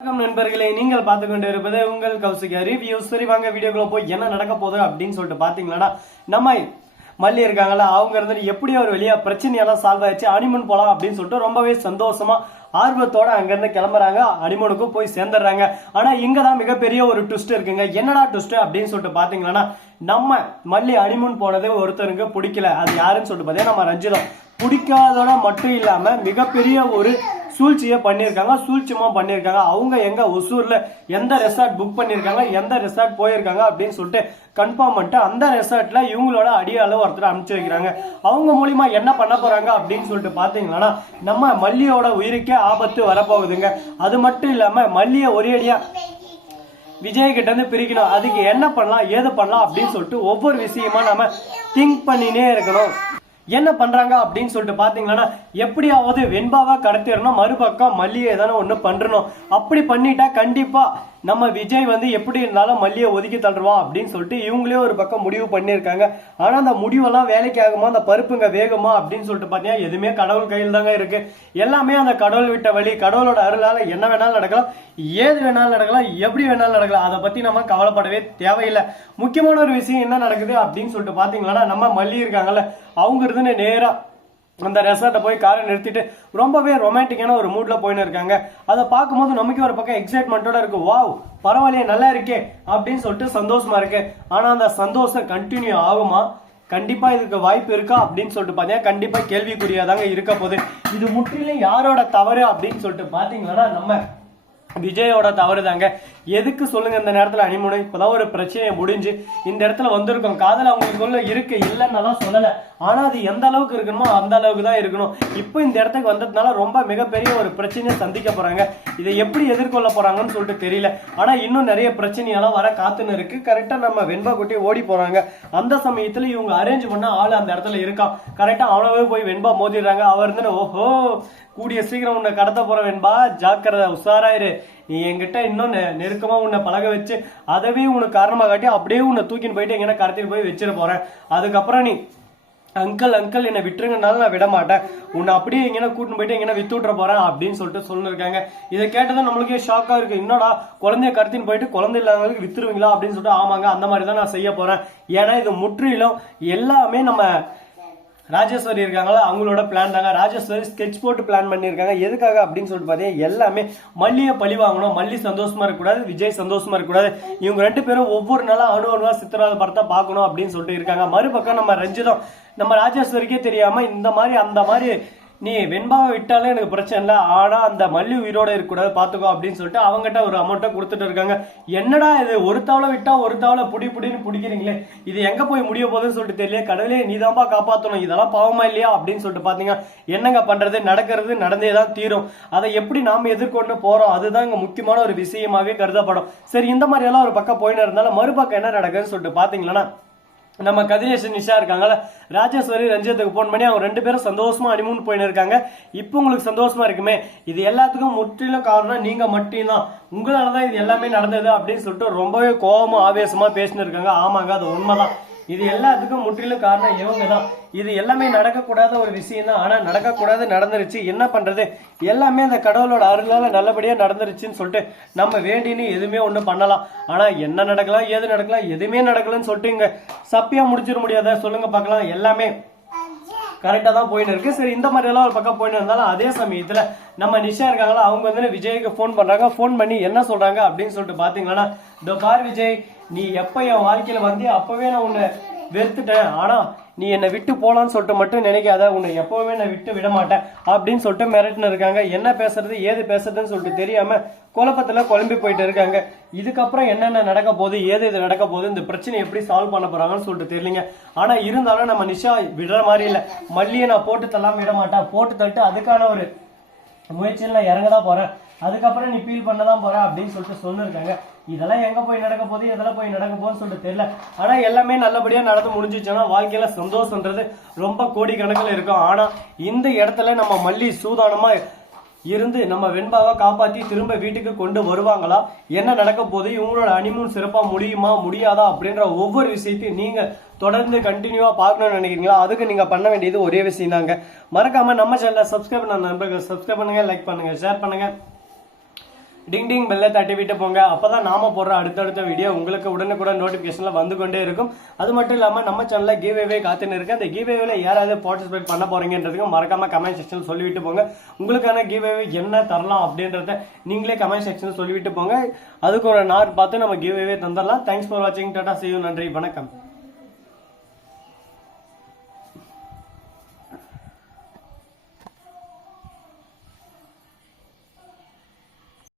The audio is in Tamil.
வணக்கம் நண்பர்களே, நீங்கள் பார்த்து கொண்டு இருப்பது உங்கள் கௌசிகா ரிவ்யூஸ். சரி வாங்க வீடியோக்குள்ள போய் என்ன நடக்க போகுது அப்படின்னு சொல்லிட்டு பாத்தீங்கன்னா, நம்ம மல்லி இருக்காங்கல்ல, அவங்க இருந்து எப்படி ஒரு வெளியே பிரச்சனையெல்லாம் சால்வ் ஆயிடுச்சு, ஹனிமூன் போலாம் அப்படின்னு சொல்லிட்டு ரொம்பவே சந்தோஷமா ஆர்வத்தோட அங்கிருந்து கிளம்புறாங்க. ஹனிமூனுக்கு போய் சேர்ந்துடுறாங்க. ஆனா இங்கதான் மிகப்பெரிய ஒரு ட்விஸ்ட் இருக்குங்க. என்னடா ட்விஸ்ட் அப்படின்னு சொல்லிட்டு பாத்தீங்கன்னா, நம்ம மல்லி ஹனிமூன் போனது ஒருத்தருக்கு பிடிக்கல. அது யாருன்னு சொல்லிட்டு பாத்தீங்கன்னா நம்ம ரஞ்சிதம். பிடிக்காதோட மட்டும் இல்லாம மிகப்பெரிய ஒரு சூழ்ச்சியை பண்ணியிருக்காங்க, சூழ்ச்சியமா பண்ணியிருக்காங்க. அவங்க எங்க ஒசூர்ல எந்த ரெசார்ட் புக் பண்ணியிருக்காங்க, எந்த ரெசார்ட் போயிருக்காங்க அப்படின்னு சொல்லிட்டு கன்ஃபார்ம் பண்ணிட்டு அந்த ரெசார்ட்ல இவங்களோட அடியால ஒருத்தர் அனுப்பிச்சு வைக்கிறாங்க. அவங்க மூலியமா என்ன பண்ண போறாங்க அப்படின்னு சொல்லிட்டு பாத்தீங்கன்னா, நம்ம மல்லியோட உயிருக்கே ஆபத்து வரப்போகுதுங்க. அது மட்டும் இல்லாம மல்லிய ஒரே அடியா விஜய் கிட்ட இருந்து பிரிக்கணும். அதுக்கு என்ன பண்ணலாம், ஏது பண்ணலாம் அப்படின்னு சொல்லிட்டு ஒவ்வொரு விஷயமா நம்ம திங்க் பண்ணினே இருக்கணும். என்ன பண்றாங்க அப்படின்னு சொல்லிட்டு பாத்தீங்கன்னா, எப்படியாவது வெண்பாவா கடத்திடணும், மறுபக்கம் மல்லியை ஏதான ஒண்ணு பண்றணும். அப்படி பண்ணிட்டா கண்டிப்பா நம்ம விஜய் எப்படி இருந்தாலும் மல்லியை ஒதுக்கி தள்ளுவான் அப்படின்னு சொல்லிட்டு இவங்களே ஒரு பக்கம் முடிவு பண்ணியிருக்காங்க. ஆனா அந்த முடிவெல்லாம் வேலைக்கு ஆகுமா, அந்த பருப்புங்க வேகுமா அப்படின்னு சொல்லிட்டு பாத்தீங்கன்னா எதுவுமே கடவுள் கையில் தாங்க இருக்கு. எல்லாமே அந்த கடவுள் விட்ட வழி, கடவுளோட அருளால என்ன வேணாலும் நடக்கலாம், ஏது வேணாலும் நடக்கலாம், எப்படி வேணாலும் நடக்கலாம். அதை பத்தி நம்ம கவலைப்படவே தேவையில்லை. முக்கியமான ஒரு விஷயம் என்ன நடக்குது அப்படின்னு சொல்லிட்டு பாத்தீங்கன்னா, நம்ம மல்லி இருக்காங்கல்ல, அவங்க இருந்து நேரா அந்த ரெசார்ட்டை போய் காரை நிறுத்திட்டு ரொம்பவே ரொமான்டிக்கான ஒரு மூட்ல போயின்னு இருக்காங்க. அதை பார்க்கும்போது நமக்கு ஒரு பக்கம் எக்ஸைட்மெண்ட்டோட இருக்கு. வாவ், பரவாயில்லையே, நல்லா இருக்கே அப்படின்னு சொல்லிட்டு சந்தோஷமா இருக்கு. ஆனா அந்த சந்தோஷம் கண்டினியூ ஆகுமா, கண்டிப்பா இதுக்கு வாய்ப்பு இருக்கா அப்படின்னு சொல்லிட்டு பாத்தீங்கன்னா கண்டிப்பா கேள்விக்குறியாதாங்க இருக்க போகுது. இது முற்றிலும் யாரோட தவறு அப்படின்னு சொல்லிட்டு பாத்தீங்கன்னா நம்ம விஜயோட தவறு தாங்க. எதுக்கு சொல்லுங்க இந்த நேரத்துல ஹனிமூன்? இப்பதான் ஒரு பிரச்சனையை முடிஞ்சு இந்த இடத்துல வந்திருக்கோம். காதல் அவங்களுக்குள்ள இருக்கு, இல்லைன்னு சொல்லல. ஆனா அது எந்த அளவுக்கு இருக்கணுமோ அந்த அளவுக்கு தான் இருக்கணும். இப்போ இந்த இடத்துக்கு வந்ததுனால ரொம்ப மிகப்பெரிய ஒரு பிரச்சனையை சந்திக்க போறாங்க. இதை எப்படி எதிர்கொள்ள போறாங்கன்னு சொல்லிட்டு தெரியல. ஆனா இன்னும் நிறைய பிரச்சனையெல்லாம் வர காத்துன்னு இருக்கு. கரெக்டா நம்ம வெண்பா குட்டி ஓடி போறாங்க. அந்த சமயத்துல இவங்க அரேஞ்ச் பண்ண ஆள் அந்த இடத்துல இருக்கான். கரெக்டா அவனவே போய் வெண்பா மோதிடுறாங்க. அவர் இருந்து ஓஹோ, கூடிய சீக்கிரம் உன்னை கடத்த போற வெண்பா, ஜாக்கிரதை, உஷாராயிரு. நீ என்கிட்ட இன்னும் நெருக்கமா உன்னை பழக வச்சு அதவே உனக்கு காரணமா காட்டி அப்படியே உன்னை தூக்கின்னு போயிட்டு எங்கன்னா கடத்திட்டு போய் வச்சிட போறேன். அதுக்கப்புறம் நீ அங்கிள் என்னை விட்டுருங்கனால நான் விட மாட்டேன், உன்னை அப்படியே எங்கன்னா கூட்டின்னு போயிட்டு எங்கன்னா வித்து விட்டுற போறேன் அப்படின்னு சொல்லிட்டு சொல்லிருக்காங்க. இதை கேட்டதும் நம்மளுக்கே ஷாக்கா இருக்கு. என்னடா குழந்தைய கடத்தின்னு போயிட்டு குழந்தை இல்லாதவங்களுக்கு வித்துருவீங்களா அப்படின்னு சொல்லிட்டு, ஆமாங்க அந்த மாதிரி தான் நான் செய்ய போறேன். ஏன்னா இது முற்றிலும் எல்லாமே நம்ம ராஜேஸ்வரி இருக்காங்களா, அவங்களோட பிளான் தாங்க. ராஜேஸ்வரி ஸ்கெட்ச் போட்டு பிளான் பண்ணியிருக்காங்க. எதுக்காக அப்படின்னு சொல்லிட்டு பார்த்தீங்கன்னா எல்லாமே மல்லியை பழி வாங்கணும், மல்லி சந்தோஷமா இருக்கக்கூடாது, விஜய் சந்தோஷமா இருக்கக்கூடாது. இவங்க ரெண்டு பேரும் ஒவ்வொரு நாளும் அணுவா சித்திரவதை படத்தை பார்க்கணும் அப்படின்னு சொல்லிட்டு இருக்காங்க. மறுபக்கம் நம்ம ரஞ்சிதம் நம்ம ராஜேஸ்வரிக்கே தெரியாம இந்த மாதிரி அந்த மாதிரி நீ வெண்பாவை விட்டாலே எனக்கு பிரச்சனை இல்லை, ஆனா அந்த மல்லி உயிரோட இருக்கக்கூடாது பாத்துக்கோ அப்படின்னு சொல்லிட்டு அவங்ககிட்ட ஒரு அமௌண்ட்டை கொடுத்துட்டு இருக்காங்க. என்னடா இது, ஒரு தவளை விட்டா ஒரு தவளை புடின்னு பிடிக்கிறீங்களே, இது எங்க போய் முடிய போகுதுன்னு சொல்லிட்டு தெரியல. கடவுளே நீதான்பா காப்பாற்றணும், இதெல்லாம் பாவமா இல்லையா அப்படின்னு சொல்லிட்டு பாத்தீங்க. என்னங்க பண்றது, நடக்கிறது நடந்தேதான் தீரும். அதை எப்படி நாம எதிர்கொண்டு போறோம், அதுதான் இங்க முக்கியமான ஒரு விஷயமாவே கருதப்படும். சரி, இந்த மாதிரி எல்லாம் ஒரு பக்கம் போயின்னு இருந்தாலும் மறுபக்கம் என்ன நடக்குதுன்னு சொல்லிட்டு பாத்தீங்கன்னா, நம்ம கதிரேஷ் நிஷா இருக்காங்கல்ல, ராஜேஸ்வரி ரஞ்சித்துக்கு போன் பண்ணி அவங்க ரெண்டு பேரும் சந்தோஷமா ஹனிமூன் போயின்னு இருக்காங்க. இப்போ உங்களுக்கு சந்தோஷமா இருக்குமே, இது எல்லாத்துக்கும் முற்றிலும் காரணம் நீங்க மட்டும்தான், உங்களாலதான் இது எல்லாமே நடந்தது அப்படின்னு சொல்லிட்டு ரொம்பவே கோபமா ஆவேசமா பேசின்னு இருக்காங்க. ஆமாங்க, அது உண்மைதான். இது எல்லாத்துக்கும் முற்றிலும் காரணம் இவங்க தான். இது எல்லாமே நடக்கக்கூடாத ஒரு விஷயம் தான். ஆனா நடக்கக்கூடாது, நடந்துருச்சு. என்ன பண்றது, எல்லாமே அந்த கடவுளோட அருளால நல்லபடியா நடந்துருச்சுன்னு சொல்லிட்டு நம்ம வேண்டின்னு எதுவுமே ஒண்ணு பண்ணலாம். ஆனா என்ன நடக்கலாம், ஏது நடக்கலாம், எதுவுமே நடக்கலன்னு சொல்லிட்டு இங்க சப்பியா முடிச்சிட முடியாத சொல்லுங்க பார்க்கலாம். எல்லாமே கரெக்டா தான் போயின்னு இருக்கு. சரி, இந்த மாதிரி எல்லாம் ஒரு பக்கம் போயின்னு இருந்தாலும் அதே சமயத்துல நம்ம நிஷா இருக்காங்களா, அவங்க விஜய்க்கு போன் பண்றாங்க. போன் பண்ணி என்ன சொல்றாங்க அப்படின்னு சொல்லிட்டு பாத்தீங்கன்னா, இதோ பார் விஜய், நீ எப்ப என் வாழ்க்கையில வந்தியோ அப்பவே நான் உன்னை வெறுத்துட்டேன். ஆனா நீ என்னை விட்டு போலான்னு சொல்லிட்டு மட்டும் நினைக்காத, உன்னை எப்பவுமே நான் விட்டு விட மாட்டேன் அப்படின்னு சொல்லிட்டு மிரட்டுன்னு இருக்காங்க. என்ன பேசுறது ஏது பேசுறதுன்னு சொல்லிட்டு தெரியாம குழப்பத்துல குழம்பி போயிட்டு இருக்காங்க. இதுக்கப்புறம் என்னென்ன நடக்க போகுது, ஏது இது நடக்க போகுது, இந்த பிரச்சனை எப்படி சால்வ் பண்ண போறாங்கன்னு சொல்லிட்டு தெரியலங்க. ஆனா இருந்தாலும் நம்ம நிஷா விடுற மாதிரி இல்ல. மல்லியை நான் போட்டு தள்ளாம விட மாட்டேன், போட்டு தள்ளிட்டு அதுக்கான ஒரு முயற்சியில் நான் இறங்கதான் போறேன், அதுக்கப்புறம் நீ ஃபீல் பண்ணதான் போற அப்படின்னு சொல்லிட்டு சொல்லிருக்காங்க. இதெல்லாம் எங்க போய் நடக்க போகுது, இதெல்லாம் போய் நடக்க போகுதுன்னு சொல்லிட்டு தெரியல. ஆனா எல்லாமே நல்லபடியா நடந்து முடிஞ்சிச்சுன்னா வாழ்க்கையில சந்தோஷம்ன்றது ரொம்ப கோடிக்கணக்கில் இருக்கும். ஆனா இந்த இடத்துல நம்ம மல்லி சூதானமா இருந்து நம்ம வெண்பாவை காப்பாத்தி திரும்ப வீட்டுக்கு கொண்டு வருவாங்களா, என்ன நடக்க போகுது, இவங்களோட ஹனிமூன் சிறப்பா முடியுமா முடியாதா அப்படின்ற ஒவ்வொரு விஷயத்தையும் நீங்க தொடர்ந்து கண்டினியூவா பார்க்கணும்னு நினைக்கிறீங்களா, அதுக்கு நீங்க பண்ண வேண்டியது ஒரே விஷயம் தாங்க. மறக்காம நம்ம சேனலை சப்ஸ்கிரைப் பண்ண நண்பர்கள் சப்ஸ்கிரைப் பண்ணுங்க, லைக் பண்ணுங்க, ஷேர் பண்ணுங்க. டிங் டிங் பெல்ல தட்டி விட்டு போங்க. அப்பதான் நாம போடுற அடுத்தடுத்த வீடியோ உங்களுக்கு உடனுக்குடன் நோட்டிபிகேஷன்ல வந்து கொண்டே இருக்கும். அது மட்டும் இல்லாம நம்ம சேனல்ல கிவ்அவே காத்துன்னு இருக்கு. அந்த கிவ்அவேல யாராவது பார்ட்டிசிபேட் பண்ண போறீங்கன்றதுக்கு மறக்காம கமெண்ட் செக்ஷன்ல சொல்லிவிட்டு போங்க. உங்களுக்கான கிவ்அவே என்ன தரலாம் அப்படின்றத நீங்களே கமெண்ட் செக்ஷன்ல சொல்லிவிட்டு போங்க. அதுக்கு ஒரு நாள் பார்த்து நம்ம கிவ்அவே தந்துடலாம். தேங்க்ஸ் ஃபார் வாட்சிங். Tata, see you. நன்றி, வணக்கம்.